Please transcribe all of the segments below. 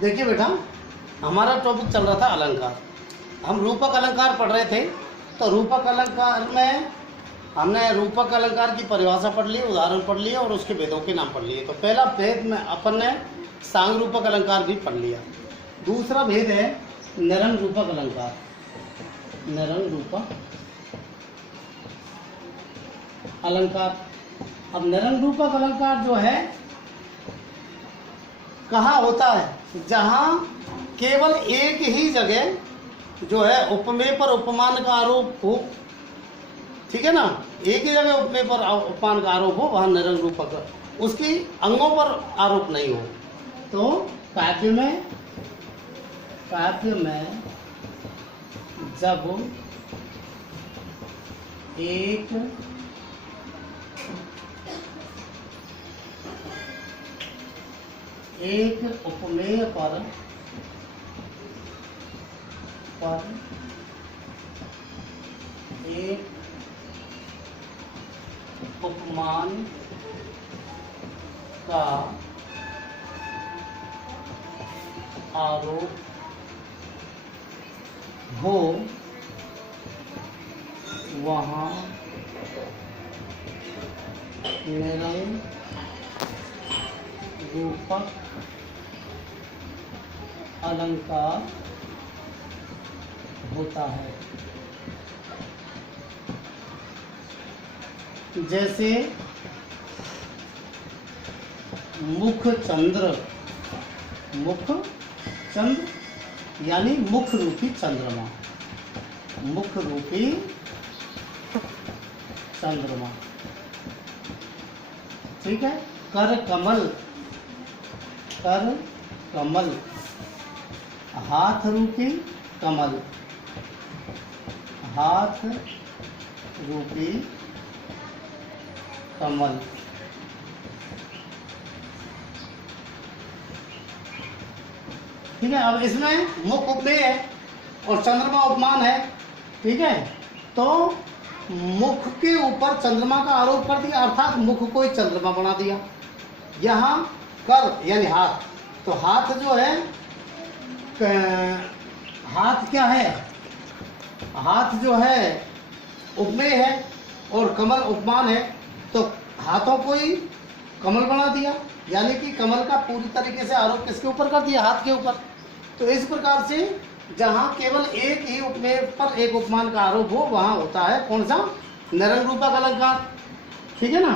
देखिए बेटा, हमारा टॉपिक चल रहा था अलंकार। हम रूपक अलंकार पढ़ रहे थे। तो रूपक अलंकार में हमने रूपक अलंकार की परिभाषा पढ़ ली, उदाहरण पढ़ लिए और उसके भेदों के नाम पढ़ लिए। तो पहला भेद में अपन ने सांग रूपक अलंकार भी पढ़ लिया। दूसरा भेद है निरंग रूपक अलंकार। निरंग रूपक अलंकार। अब निरंग रूपक अलंकार जो है कहाँ होता है, जहाँ केवल एक ही जगह जो है उपमेय पर उपमान का आरोप हो। ठीक है ना, एक ही जगह उपमेय पर उपमान का आरोप हो, वहाँ निरंग रूपक, उसकी अंगों पर आरोप नहीं हो। तो काव्य में जब एक उपमेय पर एक उपमान का आरोप हो, वहाँ निरंग रूपक अलंकार होता है। जैसे मुख चंद्र यानी मुख रूपी चंद्रमा, मुख रूपी चंद्रमा। ठीक है। कर कमल हाथ रूपी कमल, हाथ रूपी कमल। ठीक है। अब इसमें मुख उपमेय है और चंद्रमा उपमान है। ठीक है। तो मुख के ऊपर चंद्रमा का आरोप कर दिया, अर्थात मुख को ही चंद्रमा बना दिया। यहाँ कर यानी हाथ, तो हाथ जो है, हाथ क्या है, हाथ जो है उपमेय है और कमल उपमान है। तो हाथों को ही कमल बना दिया, यानी कि कमल का पूरी तरीके से आरोप किसके ऊपर कर दिया, हाथ के ऊपर। तो इस प्रकार से जहाँ केवल एक ही उपमेय पर एक उपमान का आरोप हो, वहाँ होता है कौन सा, निरंग रूपक अलंकार। ठीक है ना।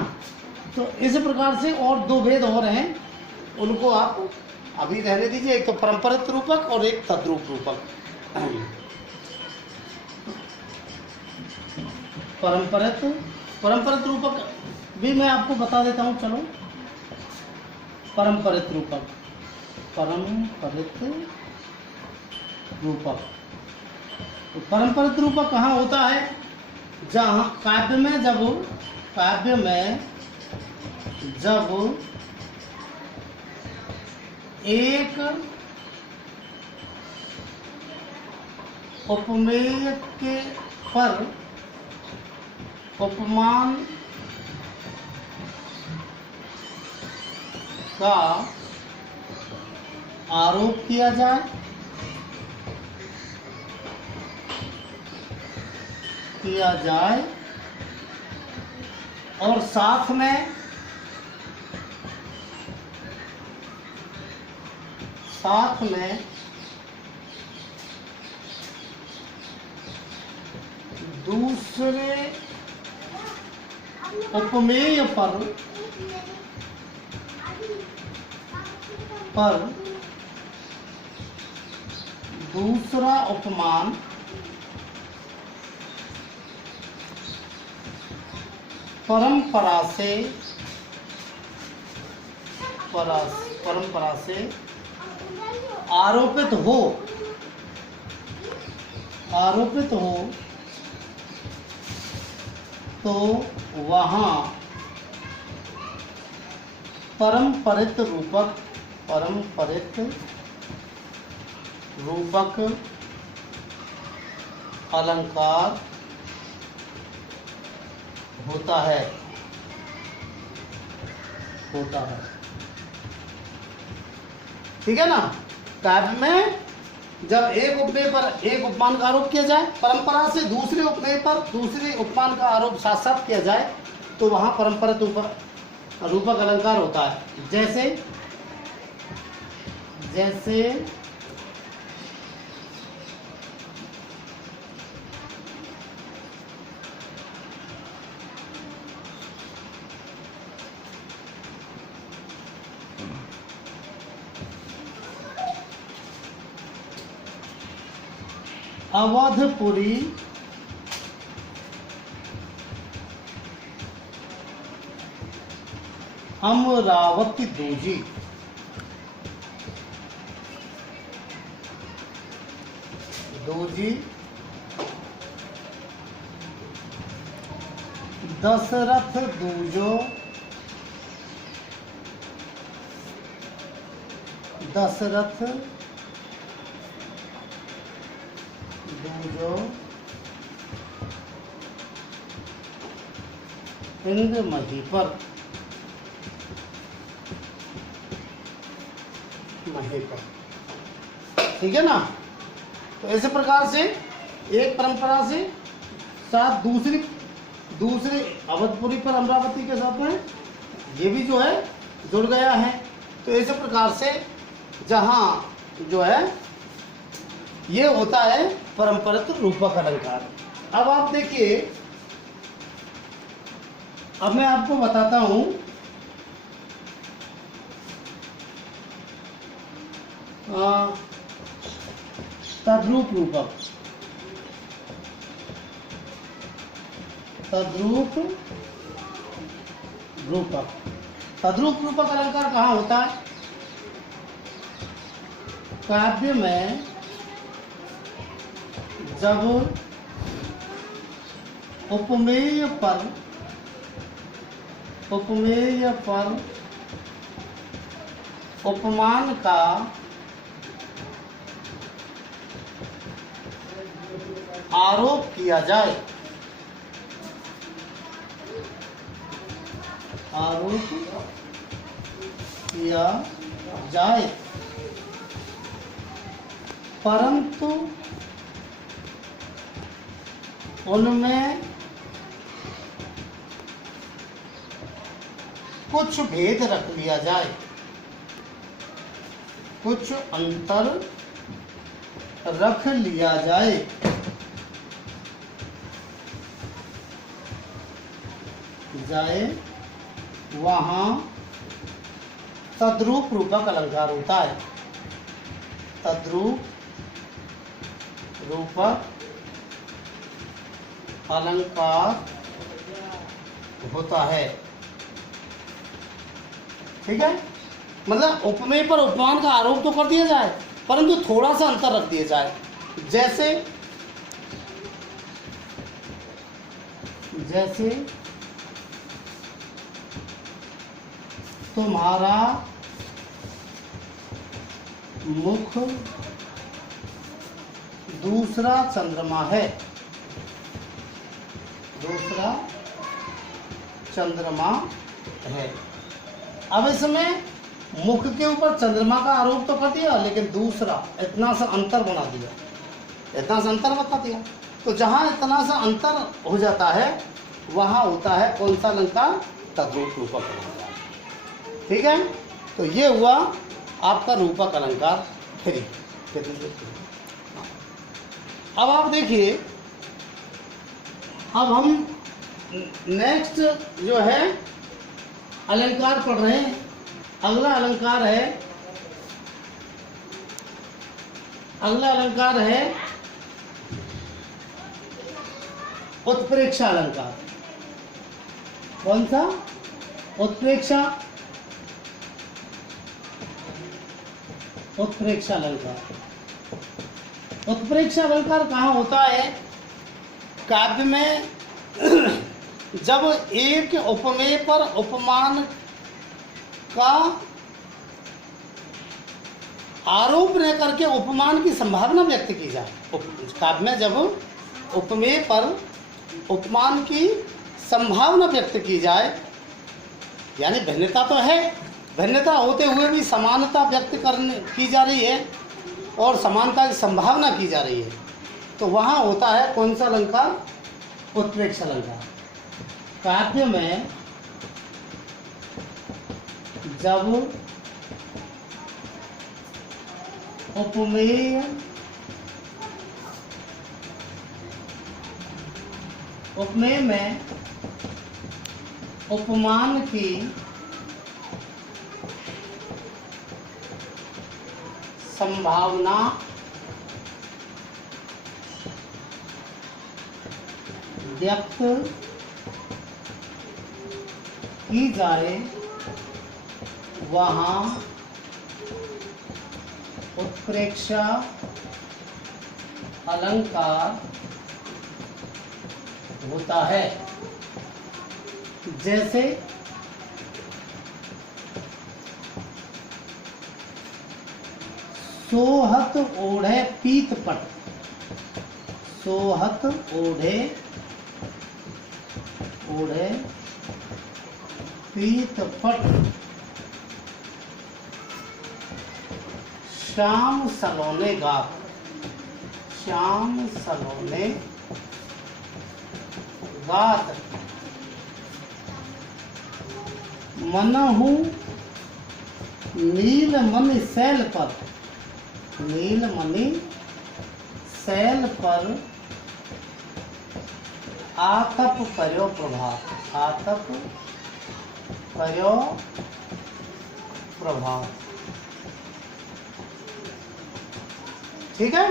तो इस प्रकार से और दो भेद और हैं, उनको आप अभी रहने दीजिए। एक तो परंपरित रूपक और एक तद्रूप रूपक। परंपरित रूपक भी मैं आपको बता देता हूँ। चलो, परंपरित रूपक तो परंपरित रूपक कहाँ होता है, जहाँ काव्य में जब एक उपमेय के पर उपमान का आरोप किया जाए और साथ में दूसरे उपमेय पर दूसरा उपमान परंपरा से आरोपित हो तो वहाँ परंपरित रूपक अलंकार होता है। ठीक है ना। काव्य में जब एक उपमेय पर एक उपमान का आरोप किया जाए, परंपरा से दूसरे उपमेय पर दूसरे उपमान का आरोप साथ साथ किया जाए, तो वहां परंपरित रूपक अलंकार होता है। जैसे जैसे अवधपुरी अमरावती दूजी, दशरथ दूजो, दशरथ दूजो इंद महीपर, ठीक है ना। तो ऐसे प्रकार से एक परंपरा से साथ दूसरी अवधपुरी पर अमरावती के साथ में ये भी जो है जुड़ गया है। तो ऐसे प्रकार से जहाँ जो है ये होता है परंपरित रूपक अलंकार। अब आप देखिए, अब मैं आपको बताता हूं तद्रूप रूपक। तद्रूप रूपक अलंकार कहाँ होता है? काव्य में जब उपमेय पर उपमान का आरोप किया जाए, परंतु उनमें कुछ भेद रख लिया जाए, कुछ अंतर रख लिया जाए, वहाँ तद्रूप रूपक अलंकार होता है। तद्रूप रूपक अलंकार होता है, ठीक है। मतलब उपमेय पर उपमान का आरोप तो कर दिया जाए, परंतु थोड़ा सा अंतर रख दिया जाए। जैसे तुम्हारा मुख दूसरा चंद्रमा है, अब इसमें मुख के ऊपर चंद्रमा का आरोप तो कर दिया, लेकिन दूसरा इतना सा अंतर बना दिया, इतना सा अंतर बता दिया। तो जहां इतना सा अंतर हो जाता है वहां होता है कौन सा अलंकार? तद्रूप रूपक अलंकार, ठीक है। तो ये हुआ आपका रूपक अलंकार फ्री। अब आप देखिए, अब हम नेक्स्ट जो है अलंकार पढ़ रहे हैं। अगला अलंकार है उत्प्रेक्षा अलंकार। कौन सा? उत्प्रेक्षा अलंकार। उत्प्रेक्षा अलंकार कहाँ होता है? काव्य में जब एक उपमेय पर उपमान का आरोप न करके उपमान की संभावना व्यक्त की जाए। काव्य में जब उपमेय पर उपमान की संभावना व्यक्त की जाए, यानी भिन्नता तो है, भिन्नता होते हुए भी समानता व्यक्त की जा रही है, और समानता की संभावना की जा रही है, तो वहाँ होता है कौन सा अलंकार? उत्प्रेक्षा अलंकार। काव्य में जब उपमेय में उपमान की संभावना व्यक्त की जाए वहाँ उत्प्रेक्षा अलंकार होता है। जैसे सोहत ओढ़े पीत पट, सोहत ओढ़े पीत पट, श्याम सलोने गात, श्याम सलोने गात, मनहु नीलमणि शैल पर, नीलमणि शैल पर आतप पर्यो प्रभात, आतप पर्यो प्रभात। ठीक है,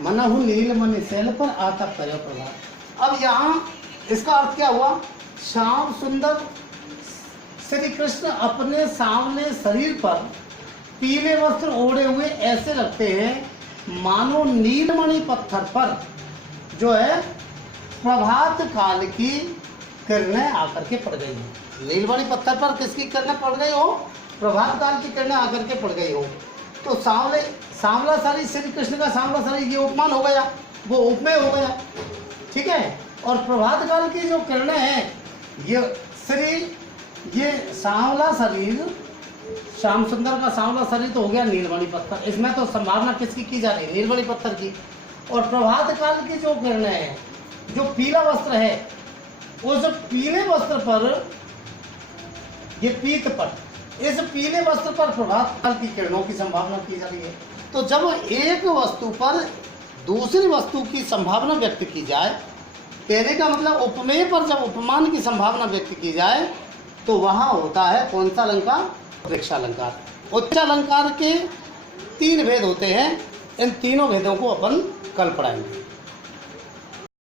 मनहु नीलमणि शैल पर आतप पर्यो प्रभात। अब यहाँ इसका अर्थ क्या हुआ? श्याम सुंदर श्री कृष्ण अपने सांवले शरीर पर पीले वस्त्र ओढ़े हुए ऐसे लगते हैं मानो नीलमणि पत्थर पर जो है प्रभात काल की किरणें आकर के पड़ गई हो। नीलमणि पत्थर पर किसकी किरणें पड़ गई हो? प्रभात काल की किरणें आकर के पड़ गई हो। तो सांवला शरीर श्री कृष्ण का सांवला शरीर ये उपमान हो गया, वो उपमेय हो गया। ठीक है, और प्रभात काल की जो किरणें हैं ये सांवला शरीर, श्याम सुंदर का सांवला शरीर तो हो गया नीलमणि पत्थर। इसमें तो संभावना किसकी की जा रही है? नीलमणि पत्थर की। और प्रभात काल की जो किरणें हैं, जो पीला वस्त्र है, उस पीले वस्त्र पर ये पीत पट, इस पीले वस्त्र पर प्रभात काल की किरणों की संभावना की जा रही है। तो जब एक वस्तु पर दूसरी वस्तु की संभावना व्यक्त की जाए, कहने का मतलब उपमेय पर जब उपमान की संभावना व्यक्त की जाए तो वहाँ होता है कौन सा अलंकार? उत्प्रेक्षा अलंकार। उत्प्रेक्षा अलंकार के 3 भेद होते हैं, इन तीनों भेदों को अपन कल पढ़ाएंगे।